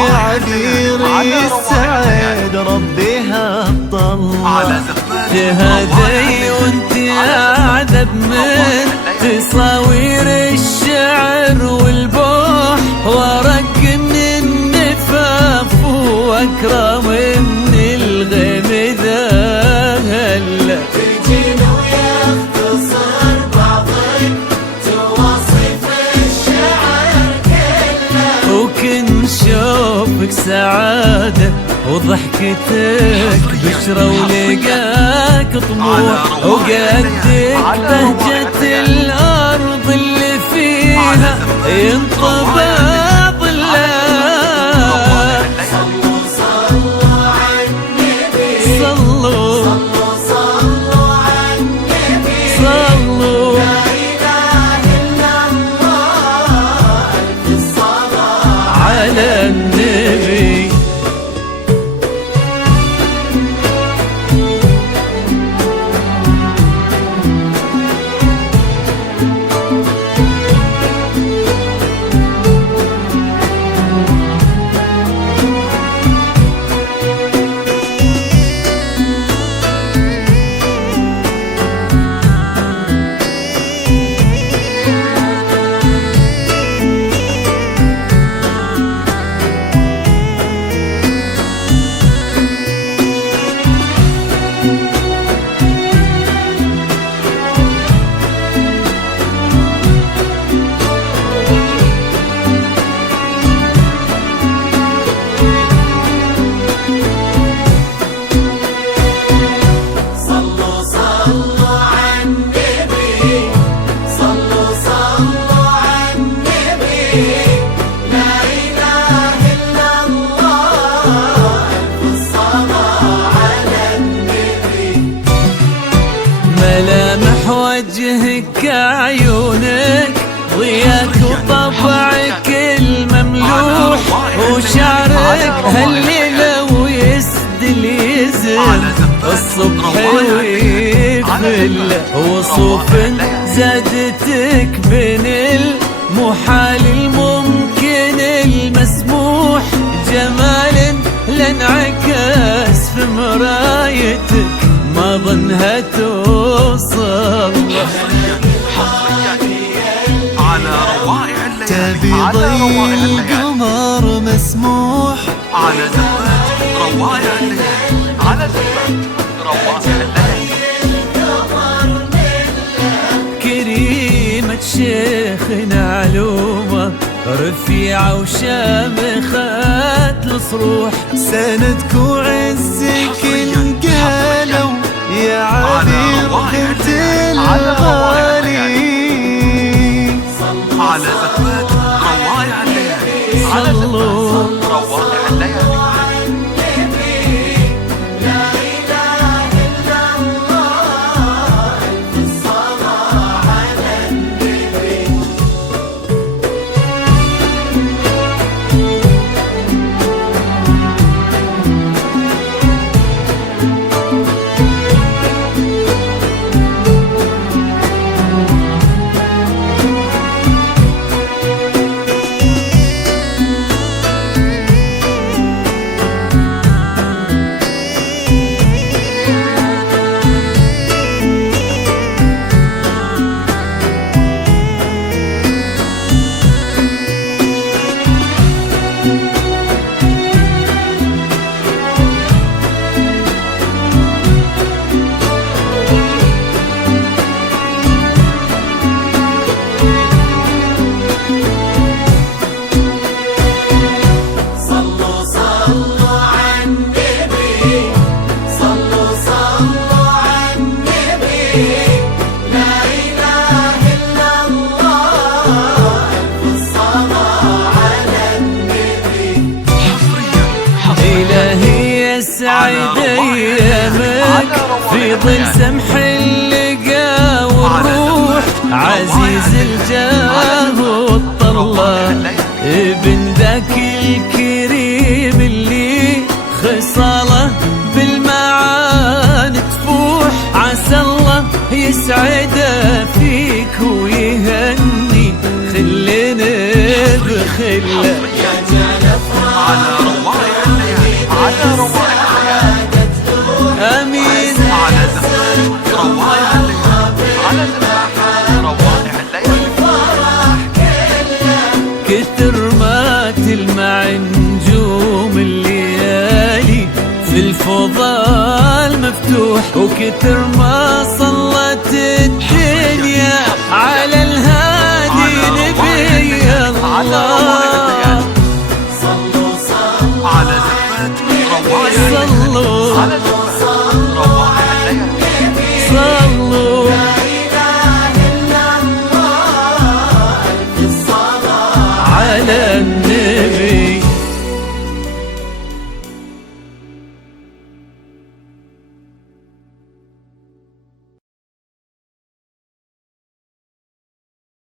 عبير السعد ربيها طلع تهدي وانت اعذب من تصاوير الشعر والبوح ورق من النفاف واكرم من الغيم ذا هلا تجين ويختصر بعضك توصف الشعر كله وكن شوفك سعادة وضحكتك بشرى ولقاك طموح وقدك بهجة الأرض اللي فيها ينطبع ظلها. صلوا صلوا عالنبي صلوا صلوا عالنبي صلوا لا إله إلا الله ألف الصلاة على النبي. صلوا صلوا عالنبي صلوا صلوا عالنبي لا إله إلا الله ألف الصلاة على النبي. ملامح وجهك عيونك ضياك وطبعك المملوح وشعرك هالليلة ويسدل يزن الصبح ويفل وصوف زادتك بين المحال الممكن المسموح جمال لانعكاس في مرايتك ما ظنها توصل على روائع الليالي تبي ضي القمر مسموح على زفات روائع الليالي على زفات روائع الليالي كريمة شيخنا علومة رفيعة وشامخات الصروح سندك وعزك انقالوا يا عبير بنت الغالي. على زفات روائع الليالي على زفات روائع الليالي. لا إله إلا الله ألف الصلاة على النبي. صلوا صلوا عالنبي صلوا صلوا عالنبي لا إله إلا الله ألف الصلاة على النبي. إلهي يسعد أيامك في ظل سمح اللقا والروح عزيز الجاه والطلة ابن ذاك الكريم اللي خصاله بالمعاني تفوح عسى الله يسعده فيك ويهني خلنا بخله يا جنة على الفضل مفتوح، وكثر ما صلت الدنيا على الهادي نبي الله. صلوا صلوا على زفات روايح صلوا على زفات روايح الليالي.